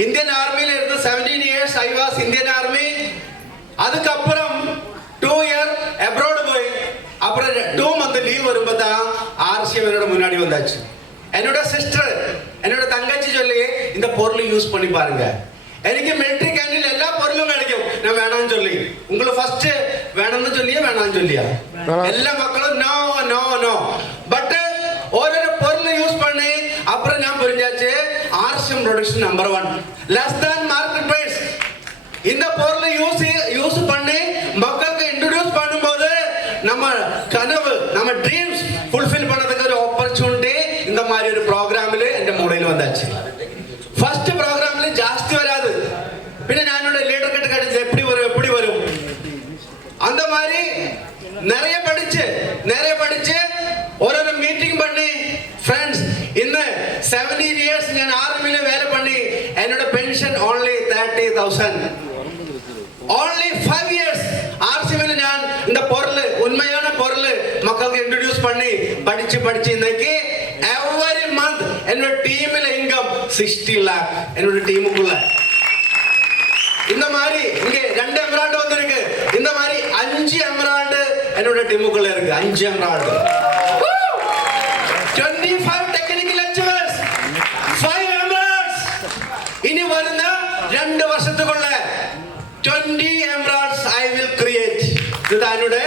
Indian ஆர்மியில இருந்து seventeen years I was Indian army அதுக்கப்புறம் two year abroad போய் அப்புறம் டூ மந்த் லீவ் வரும்போது தான் ஆர்சிஎம் என்னோட முன்னாடி வந்தாச்சு என்னோட சிஸ்டர் என்னோட தங்கச்சி சொல்லி இந்த பொருளை யூஸ் பண்ணி பாருங்க എനിക്ക് മിലിറ്ററി ക്യാൻറ്റീനിൽ എല്ലാ പൊരുളും കഴിക്കും ഞാൻ വേണമെന്ന് ചൊല്ലി ഉങ്ങള് ഫസ്റ്റ് വേണമെന്ന് ചൊല്ലിയാ വേണമെന്ന് ചൊല്ലിയാ എല്ലാ മക്കളും no no no but ஓரோரு production production number one. Less than market price இந்த பொருளை யூஸ் யூஸ் பண்ணி மக்களுக்கு இன்ட்ரடியூஸ் பண்ணும்போது நம்ம கனவு நம்ம ட்ரீம்ஸ் ஃபுல்ஃபில் பண்ணதுக்கு ஒரு ஆப்பர்ச்சுனிட்டி இந்த மாதிரி ஒரு ப்ரோக்ராமிൽ എൻ്റെ മുടയിൽ വന്നാச்சு ഫസ്റ്റ് ப்ரோக்ராமிൽ ജാസ്തി വരാതെ പിന്നെ ഞാൻ ഇവിടെ ലീഡർ കട്ട് കടിച്ച് എപ്പി വരും എപ്പി വരും அந்த மாதிரி நிறைய படிச்சு நிறைய படிச்சு thirty thousand only five years நான் இந்த பொருள் உண்மையான பொருள் மக்களுக்கு இன்ட்ரடியூஸ் பண்ணி படிச்சு படிச்சு இன்னைக்கு எவ்ரி மந்த் என்னோட டீமில் இன்கம் சிக்ஸ்டி லேக் என்னோட டீமுக்குள்ள இந்த மாதிரி இங்க ரெண்டு எம்ராய்டு வந்திருக்கு இந்த மாதிரி அஞ்சு எம்ராய்டு என்னோட டீமுக்குள்ள இருக்கு அஞ்சு எம்ராய்டு ഷാനുടെ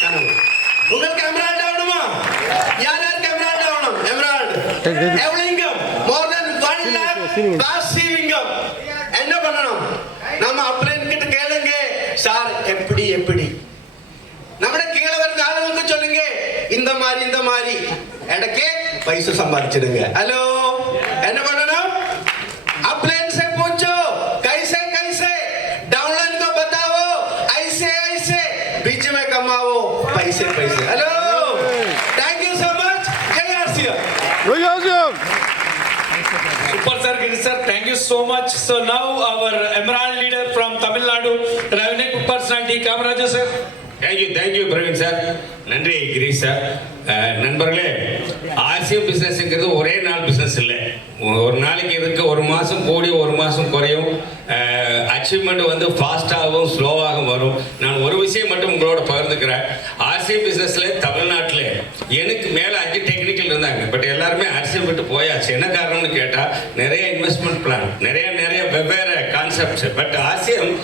കനവ്. നിങ്ങൾക്ക് ആവണമോ ഞാൻ എമറാൾഡ് ആവണം എമറാൾഡ്. എവിടെ മോർ ദാൻ വൺ ലാക്ക് എന്നെ പണണം നമ്മ അപ്പുറം കേളുങ്ക. സാർ എപ്പിടി എപ്പിടി? നമ്മുടെ കീഴെ വരുന്ന ആളുകൾക്ക് ചൊല്ലുങ്ക இந்த மாதிரி இந்த மாதிரி ഇടയ്ക്ക് പൈസ സമ്പാദിച്ചിടുങ്ക. ഹലോ? എന്നെ Thank you so much. Jayasya. Jayasya. Super sir, Giri sir. Thank you so much. So now our Emerald leader from Tamil Nadu, Ravine Kuppar Kamaraja sir. Thank you thank you Praveen sir நன்றி Girish sir நண்பர்களே RCM பிஸ்னஸ்ங்கிறது ஒரே நாள் business இல்லை. ஒரு நாளைக்கு இருக்க ஒரு மாதம் கூடி ஒரு மாதம் குறையும். அச்சீவ்மெண்ட் வந்து ஃபாஸ்ட்டாகவும் ஸ்லோவாகவும் வரும். நான் ஒரு விஷயம் மட்டும் உங்களோட பகிர்ந்துக்கிறேன். ஆர்சிஎம் பிஸ்னஸில் தமிழ்நாட்டில் எனக்கு மேலே அஞ்சு டெக்னிக்கல் இருந்தாங்க பட் எல்லாருமே அரசியல் விட்டு போயாச்சு. என்ன காரணம்னு கேட்டால் நிறைய இன்வெஸ்ட்மெண்ட் பிளான் நிறைய நிறைய வெவ்வேறு கான்செப்ட்ஸ் பட் ஆசியம்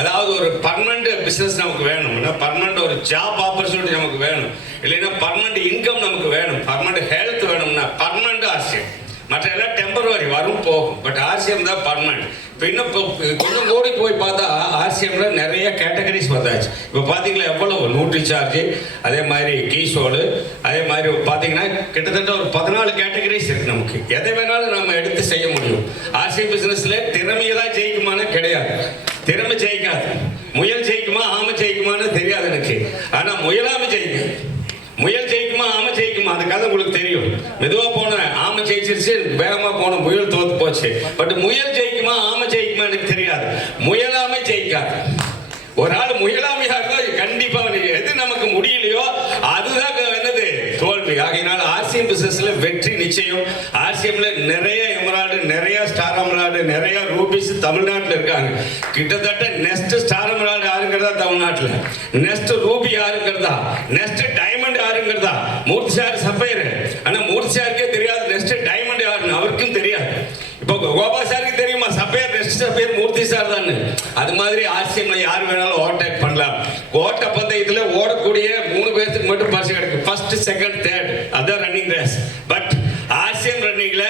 அதாவது ஒரு பர்மனண்ட் பிஸ்னஸ் நமக்கு வேணும்னா பர்மனண்ட் ஒரு ஜாப் ஆப்பர்ச்சுனிட்டி நமக்கு வேணும். இல்லைன்னா பர்மனண்ட் இன்கம் நமக்கு வேணும். பர்மனண்ட் ஹெல்த் வேணும்னா பர்மனண்ட் ஆசியம். மற்ற எல்லாம் டெம்பரவரி வரும் போகும். பட் ஆர்சிஎம் தான் பர்மனண்ட் இப்போ இன்னும் கொஞ்சம் கூடி போய் பார்த்தா ஆர்சிஎம்ல நிறைய கேட்டகரிஸ் வந்தாச்சு. இப்போ பார்த்தீங்களா எவ்வளவு? நூற்றி சார்ஜ் அதே மாதிரி கீசோடு அதே மாதிரி பார்த்தீங்கன்னா கிட்டத்தட்ட ஒரு பதினாலு கேட்டகரிஸ் இருக்கு நமக்கு. எதை வேணாலும் நம்ம எடுத்து செய்ய முடியும். ஆர்சிஎம் பிசினஸ்ல திறமையை தான் ஜெயிக்குமான்னு கிடையாது திறமை ஜெயிக்காது முயல் ஜெயிக்குமா ஆமை ஜெயிக்குமான்னு தெரியாது எனக்கு ஆனா முயலாம ஜெயிக்கும் முயல் ஜெயிக்குமா ஆமை ஜெயிக்குமா அந்த கதை உங்களுக்கு தெரியும் மெதுவா போன ஆமை ஜெயிச்சிருச்சு வேகமா போன முயல் தோத்து போச்சு. பட் முயல் ஜெயிக்குமா ஆமை ஜெயிக்குமா எனக்கு தெரியாது. முயலாமை ஜெயிக்காது. ஒரு ஆள் முயலாமையா இருந்தா கண்டிப்பா எது நமக்கு முடியலையோ அதுதான் என்னது? தோல்வி. ஆகையினால ஆர்சிஎம் பிசினஸ்ல வெற்றி நிச்சயம். ஆர்சிஎம்ல நிறைய எமரால்டு நிறைய ஸ்டார் எமரால்டு நிறைய ரூபீஸ் தமிழ்நாட்டில் இருக்காங்க. கிட்டத்தட்ட நெக்ஸ்ட் ஸ்டார் எமரால்டு யாருங்கிறதா தமிழ்நாட்டில்? நெக்ஸ்ட் ரூபி யாருங்கிறதா? நெக்ஸ்ட் டைமண்ட் யாருங்கிறதா? மூர்த்தி சார் சப்பையர் ஆனா மூர்த்தி சாருக்கே தெரியாது நெக்ஸ்ட் டைமண்ட் யாருன்னு அவருக்கும் தெரியாது கோபா சாருக்கு தெரியுமா? Sapphire next sapphire Murthy sir தான். அது மாதிரி ஆர்சிஎம்ல யார் வேணாலும் ஓவர்டேக் பண்ணலாம். ஓட்ட பந்தயத்துல ஓடக்கூடிய மூணு பேர்த்துக்கு மட்டும் பரிசு கிடைக்கும். ஃபர்ஸ்ட் செகண்ட் தேர்ட் அதான் ரன்னிங் ரேஸ் பட் ஆர்சிஎம் ரன்னிங்ல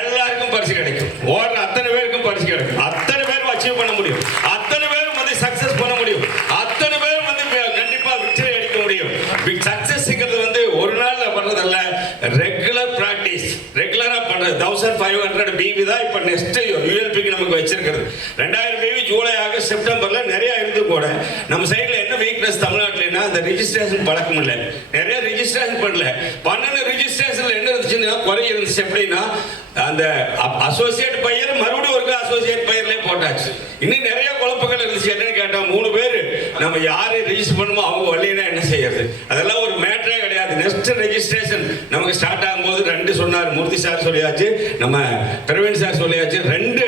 எல்லாருக்கும் பரிசு கிடைக்கும். ஓடுற அத்தனை பேருக்கும் பரிசு கிடைக்கும். அத்தனை பேரும் அச்சீவ் பண்ண முடியும் அத்தனை பேரும் வந்து சக்சஸ் பண்ண முடியும் அத்தனை பேரும் வந்து வி- கண்டிப்பா விக்டரி அடிக்க முடியும் சக்சஸ்ங்கிறது வந்து ஒரு நாள்ல பண்றதல்ல ரெகுலர் பிராக்டிஸ் ரெகுலரா பண்றது தௌசண்ட் ஃபைவ் டிவி தான் இப்போ நெக்ஸ்ட் யூஎல்பிக்கு நமக்கு வச்சிருக்கிறது. ரெண்டாயிரம் டிவி ஜூலை ஆகஸ்ட் செப்டம்பர்ல நிறைய இருந்து கூட நம்ம சைடுல என்ன வீக்னஸ் தமிழ்நாட்டில்னா அந்த ரிஜிஸ்ட்ரேஷன் பழக்கம் இல்லை. நிறைய ரிஜிஸ்ட்ரேஷன் பண்ணல. பன்னெண்டு ரிஜிஸ்ட்ரேஷன்ல என்ன இருந்துச்சுன்னா குறை இருந்துச்சு எப்படின்னா அந்த அசோசியேட் பையர் மறுபடியும் ஒரு அசோசியேட் பையர்லேயே போட்டாச்சு. இன்னும் நிறைய குழப்பங்கள் இருந்துச்சு. என்னன்னு கேட்டால் மூணு பேர் நம்ம யாரை ரெஜிஸ்டர் பண்ணுமோ அவங்க வரலைன்னா என்ன செய்யறது? அதெல்லாம் ஒரு மேட்டரே கிடையாது. நெக்ஸ்ட் ரெஜிஸ்ட்ரேஷன் நமக்கு ஸ்டார்ட் ஆகும் மூர்த்தி சார் சொல்லியாச்சு. நம்ம பிரவீன் சார் சொல்லியாச்சு. ரெண்டு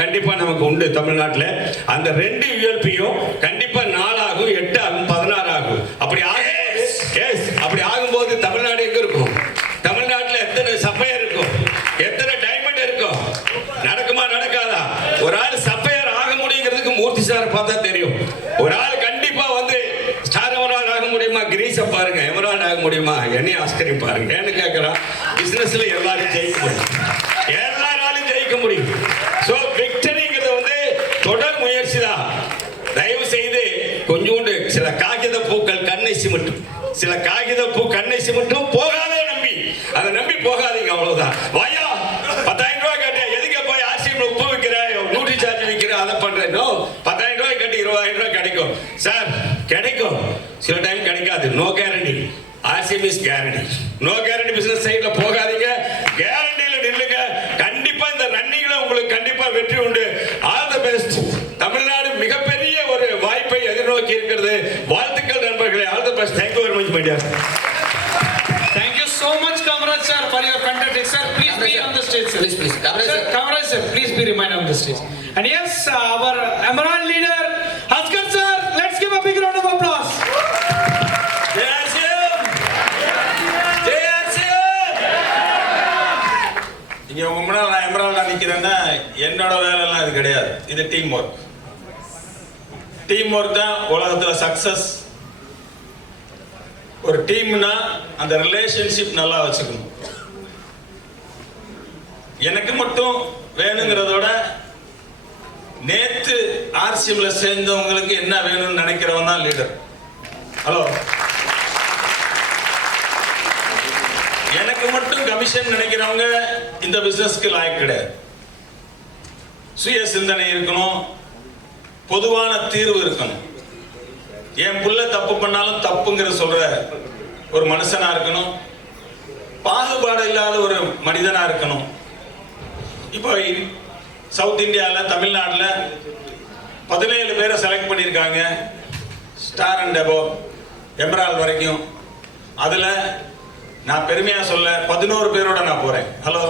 கண்டிப்பா நமக்கு உண்டு தமிழ்நாட்டில். அந்த ரெண்டு யூஎல்பியும் கண்டிப்பா நாலாகும் எட்டு ஆகும் பதினாறு ஆகும் அப்படி ஆகும் எஸ் அப்படி ஆகும்போது தமிழ்நாடு எங்க இருக்கும் தமிழ்நாட்டில் எத்தனை சப்பையர் இருக்கும் எத்தனை டைமண்ட் இருக்கும் நடக்குமா நடக்காதா ஒரு ஆள் சப்பையர் ஆக முடியுங்கிறதுக்கு மூர்த்தி சார் பார்த்தா தெரியும் ஒரு ஆள் கண்டிப்பா வந்து ஸ்டார் எமரால்ட் ஆக முடியுமா கிரீஸை பாருங்க எமரால்ட் ஆக முடியுமா? என்னையும் ஆஸ்கரையும் பாருங்க. ஏன்னு கேட்கிறான் பிசினஸ்ல எல்லாரும் ஜெயிக்க முடியும். எல்லாராலும் ஜெயிக்க முடியும். ஸோ விக்டரிங்கிறது வந்து தொடர் முயற்சி தான். தயவு செய்து கொஞ்சோண்டு சில காகித பூக்கள் கண்ணை சிமிட்டும். சில காகித பூ கண்ணை சிமிட்டும் போகாதே நம்பி. அதை நம்பி போகாதீங்க அவ்வளவுதான். வாயா பத்தாயிரம் ரூபாய் கட்டி எதுக்கு போய் ஆர்சிஎம் உப்பு விற்கிற நூற்றி சார்ஜ் விற்கிற அதை பண்றேன் பத்தாயிரம் ரூபாய் கட்டி இருபதாயிரம் ரூபாய் கிடைக்கும். சார் கிடைக்கும். சில டைம் கிடைக்காது. No guarantee RCM is guarantee no guarantee business சைட்ல போகாதீங்க கேரண்டியில நில்லுங்க கண்டிப்பா இந்த ரன்னிங்ல உங்களுக்கு கண்டிப்பா வெற்றி உண்டு ஆல் தி பெஸ்ட் தமிழ்நாடு மிகப்பெரிய ஒரு வாய்ப்பை எதிர்நோக்கி இருக்கிறது வாழ்த்துக்கள் நண்பர்களே all the best thank you very much my dear Thank you so much, Kamaraj sir, for your fantastic sir. Please be on the stage, sir. Please, please. Kamaraj Sir, sir. Kamaraj sir, please be reminded on the stage. And yes, இங்கே உங்கள் முன்னாள் நான் எமரால்டா நிற்கிறேன்னா என்னோட வேலைலாம் இது கிடையாது. இது team work team work தான் உலகத்தில் சக்சஸ் ஒரு டீம்னா அந்த ரிலேஷன்ஷிப் நல்லா வச்சுக்கணும். எனக்கு மட்டும் வேணுங்கிறதோட நேத்து ஆர்சிஎம்ல சேர்ந்தவங்களுக்கு என்ன வேணும்னு நினைக்கிறவன் தான் லீடர் ஹலோ எனக்கு மட்டும் கமிஷன் நினைக்கிறவங்க இந்த பிசினஸ்க்கு லாயக் கிடையாது. சுய சிந்தனை இருக்கணும். பொதுவான தீர்வு இருக்கணும். என் புள்ள தப்பு பண்ணாலும் தப்புங்கிற சொல்ற ஒரு மனுஷனா இருக்கணும். பாகுபாடு இல்லாத ஒரு மனிதனா இருக்கணும். இப்போ சவுத் இந்தியாவில் தமிழ்நாட்டில் பதினேழு பேரை செலக்ட் பண்ணியிருக்காங்க. ஸ்டார் அண்ட் டெபோ எம்ரால் வரைக்கும். அதில் நான் பெருமையாக சொல்ல பதினோரு பேரோட நான் போகிறேன் ஹலோ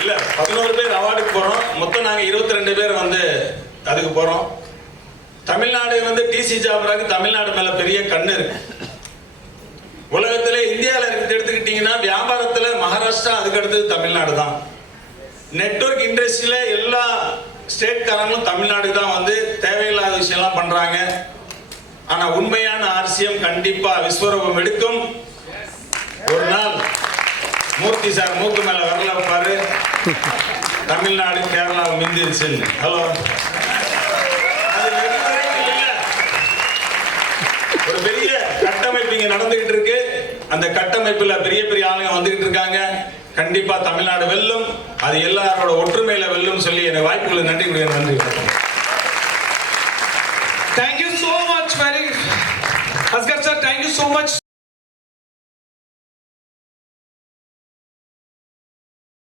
இல்லை பதினோரு பேர் அவார்டுக்கு போகிறோம் மொத்தம் நாங்கள் இருபத்தி ரெண்டு பேர் வந்து அதுக்கு போகிறோம் தமிழ்நாடு வந்து டிசி ஜாபராக்கு தமிழ்நாடு மேலே பெரிய கண்ணு இருக்கு. உலகத்துல இந்தியாவில் இருக்கு எடுத்துக்கிட்டீங்கன்னா வியாபாரத்துல மகாராஷ்டிரா அதுக்கு அடுத்தது தமிழ்நாடு தான். நெட்வொர்க் இண்டஸ்ட்ரியில எல்லா ஸ்டேட்காரங்களும் தமிழ்நாடு தான் வந்து தேவையில்லாத விஷயம்லாம் பண்றாங்க. ஆனா உண்மையான ஆர்சியம் கண்டிப்பா விஸ்வரூபம் எடுக்கும். ஒரு நாள் மூர்த்தி சார் மூக்கு மேல வரல பாரு. தமிழ்நாடு கேரளா மிந்திருச்சு ஹலோ அது ஒரு பெரிய கட்டமைப்பு இங்க நடந்துகிட்டு இருக்கு. அந்த கட்டமைப்புல பெரிய பெரிய ஆளுங்க வந்துகிட்டு இருக்காங்க. கண்டிப்பா தமிழ்நாடு வெல்லும். அது எல்லாரோட ஒற்றுமையில வெல்லும் சொல்லி எனக்கு வாய்ப்புகளை நன்றி கூடிய நன்றி. Thank you much, very Asghar sir, thank you so much.